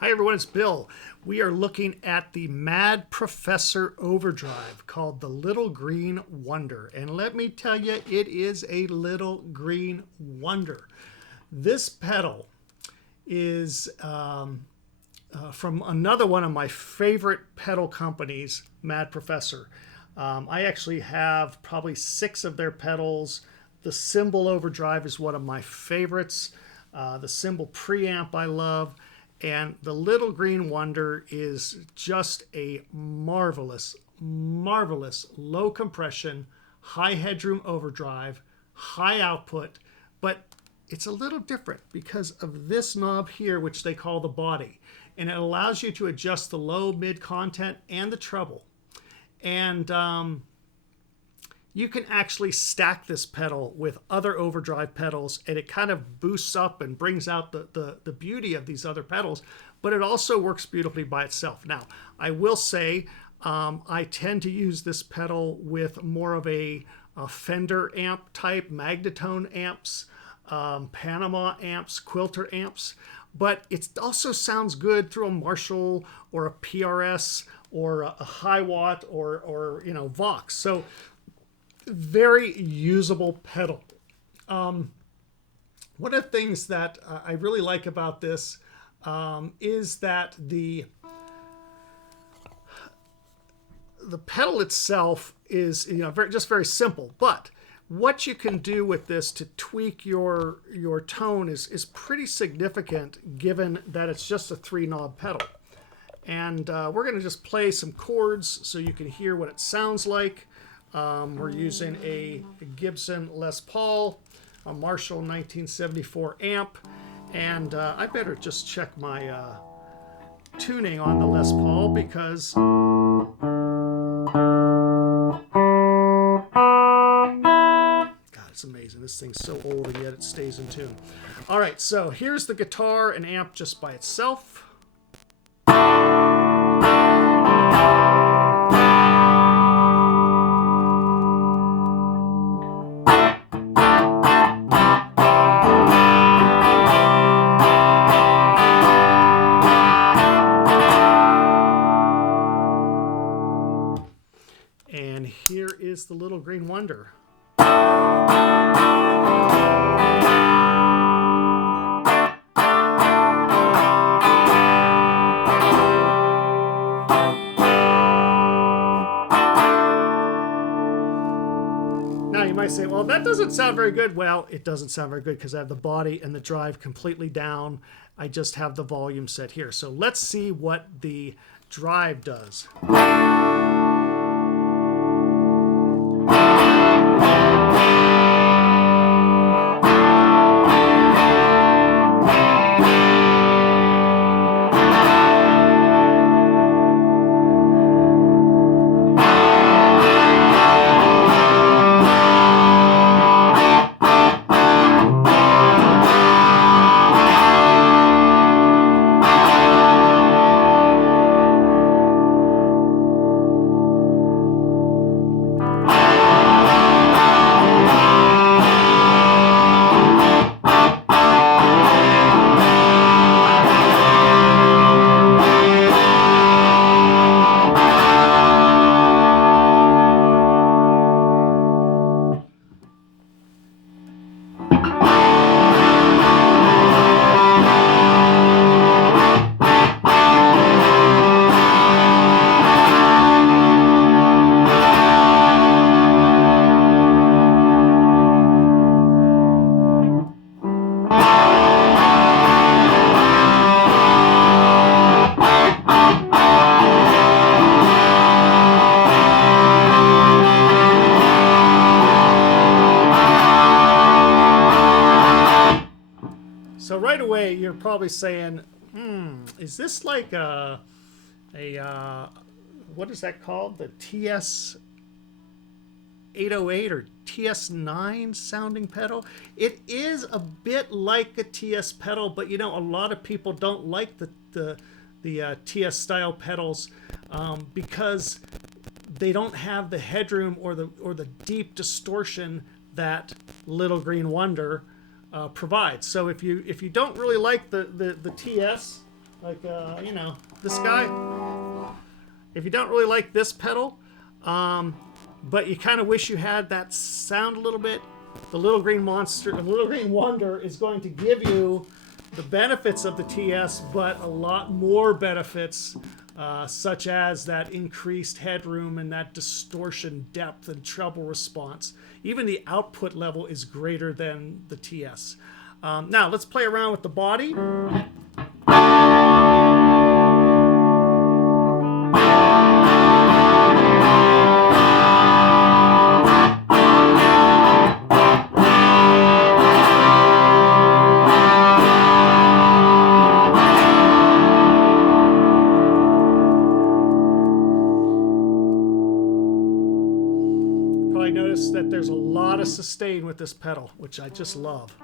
Hi everyone, it's Bill. We are looking at the Mad Professor Overdrive called the Little Green Wonder. And let me tell you, it is a little green wonder. This pedal is from another one of my favorite pedal companies, Mad Professor. I actually have probably 6 of their pedals. The Cymbal Overdrive is one of my favorites. The Cymbal Preamp I love. And the Little Green Wonder is just a marvelous, marvelous low compression, high headroom overdrive, high output, but it's a little different because of this knob here, which they call the body. And it allows you to adjust the low, mid content and the treble. And you can actually stack this pedal with other overdrive pedals, and it kind of boosts up and brings out the beauty of these other pedals, but it also works beautifully by itself. Now, I will say I tend to use this pedal with more of a Fender amp type, Magnetone amps, Panama amps, Quilter amps, but it also sounds good through a Marshall or a PRS or a high watt or Vox. So very usable pedal. One of the things that I really like about this is that the pedal itself is very simple, but what you can do with this to tweak your tone is pretty significant, given that it's just a 3-knob pedal. And we're going to just play some chords so you can hear what it sounds like. We're using a Gibson Les Paul, a Marshall 1974 amp, and I better just check my tuning on the Les Paul because God, it's amazing. This thing's so old and yet it stays in tune. All right, so here's the guitar and amp just by itself. And here is the Little Green Wonder. Now you might say, well, that doesn't sound very good. Well, it doesn't sound very good because I have the body and the drive completely down. I just have the volume set here. So let's see what the drive does. So right away, you're probably saying, is this like a what is that called? The TS 808 or TS9 sounding pedal? It is a bit like a TS pedal, but a lot of people don't like the TS style pedals because they don't have the headroom or the deep distortion that Little Green Wonder provides. So if you don't really like the TS, Like, you know, this guy. If you don't really like this pedal, but you kind of wish you had that sound a little bit, the Little Green Wonder is going to give you the benefits of the TS, but a lot more benefits, such as that increased headroom and that distortion depth and treble response. Even the output level is greater than the TS. Now let's play around with the body. Probably notice that there's a lot of sustain with this pedal, which I just love.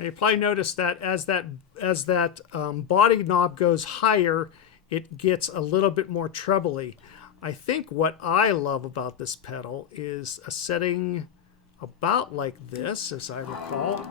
You probably notice that as that body knob goes higher, it gets a little bit more trebly. I think what I love about this pedal is a setting about like this, as I recall.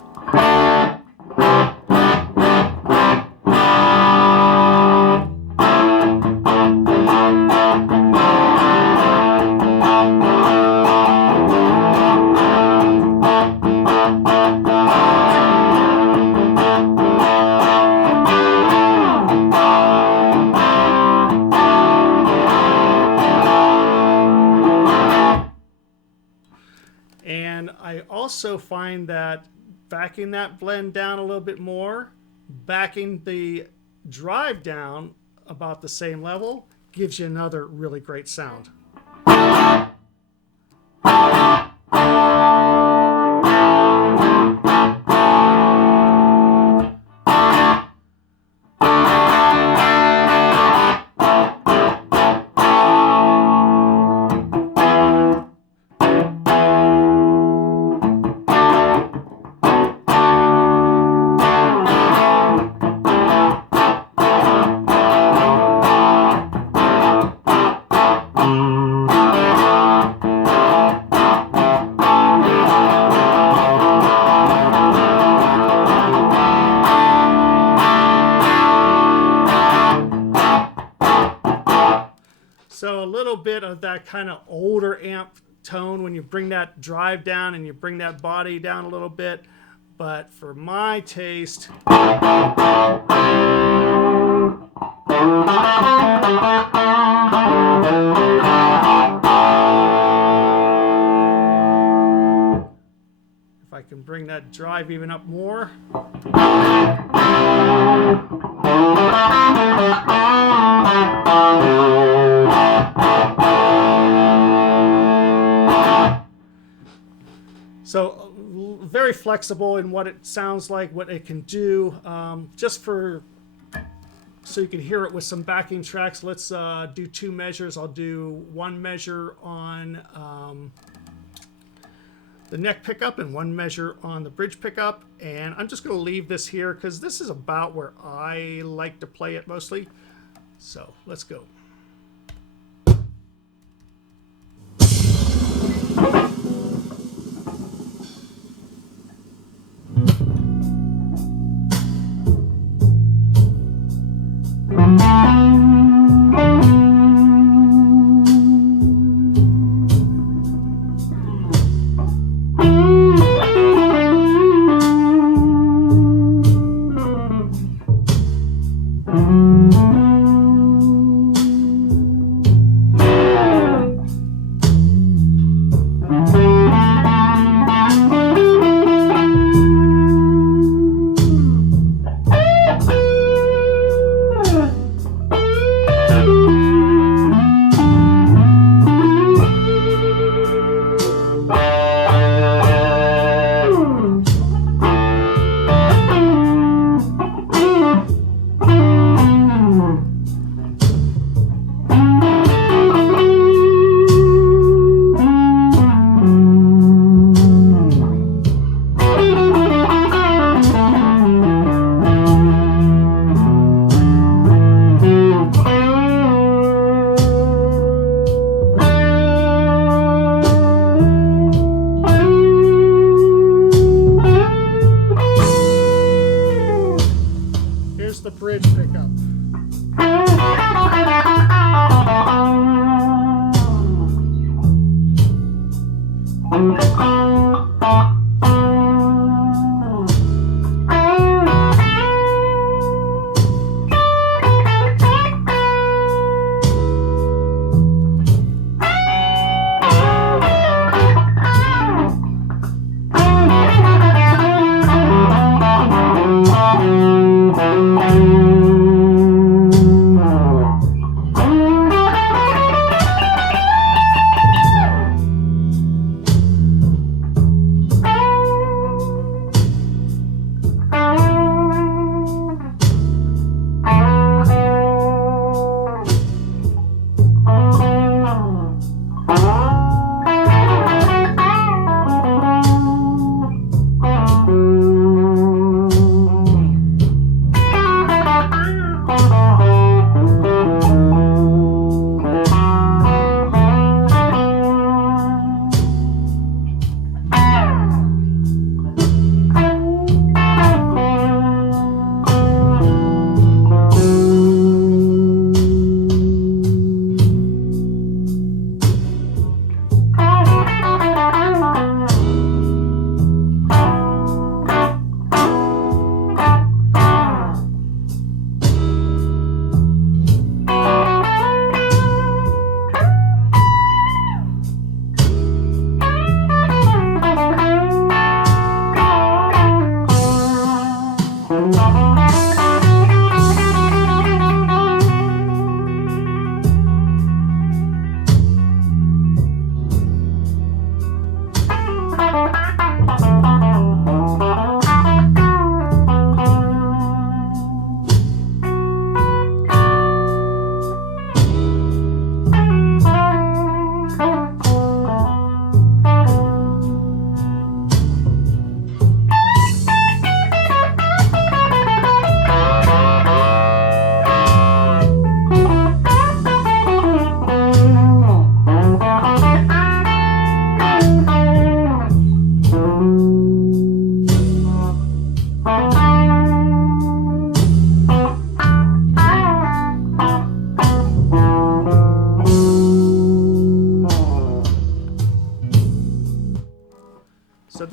And I also find that backing that blend down a little bit more, backing the drive down about the same level, gives you another really great sound. So a little bit of that kind of older amp tone when you bring that drive down and you bring that body down a little bit. But for my taste, if I can bring that drive even up more. So very flexible in what it sounds like, what it can do. Just so you can hear it with some backing tracks, let's do two measures. I'll do one measure on the neck pickup and one measure on the bridge pickup. And I'm just going to leave this here because this is about where I like to play it mostly. So let's go.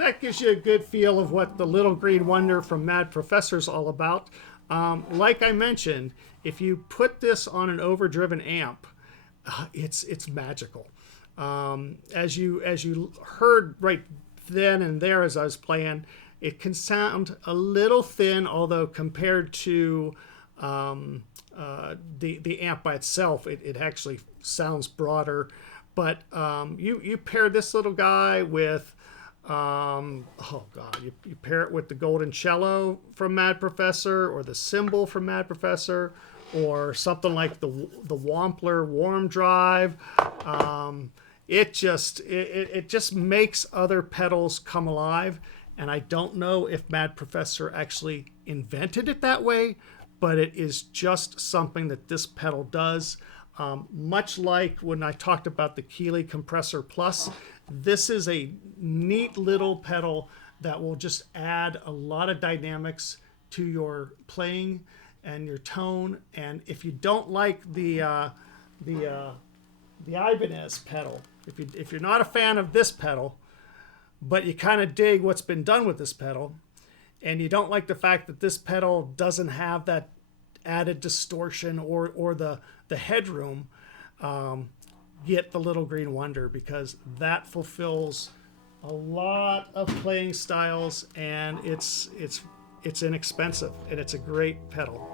that gives you a good feel of what the Little Green Wonder from Mad Professor is all about. Like I mentioned, if you put this on an overdriven amp, it's magical. As you heard right then and there as I was playing, it can sound a little thin, although compared to the amp by itself, it actually sounds broader. But you pair this little guy with, oh God, you pair it with the Golden Cello from Mad Professor, or the cymbal from Mad Professor, or something like the Wampler Warm Drive. It just makes other pedals come alive. And I don't know if Mad Professor actually invented it that way, but it is just something that this pedal does. Much like when I talked about the Keeley Compressor Plus, this is a neat little pedal that will just add a lot of dynamics to your playing and your tone. And if you don't like the Ibanez pedal, if you're not a fan of this pedal, but you kind of dig what's been done with this pedal, and you don't like the fact that this pedal doesn't have that added distortion or the headroom, get the Little Green Wonder, because that fulfills a lot of playing styles, and it's inexpensive, and it's a great pedal.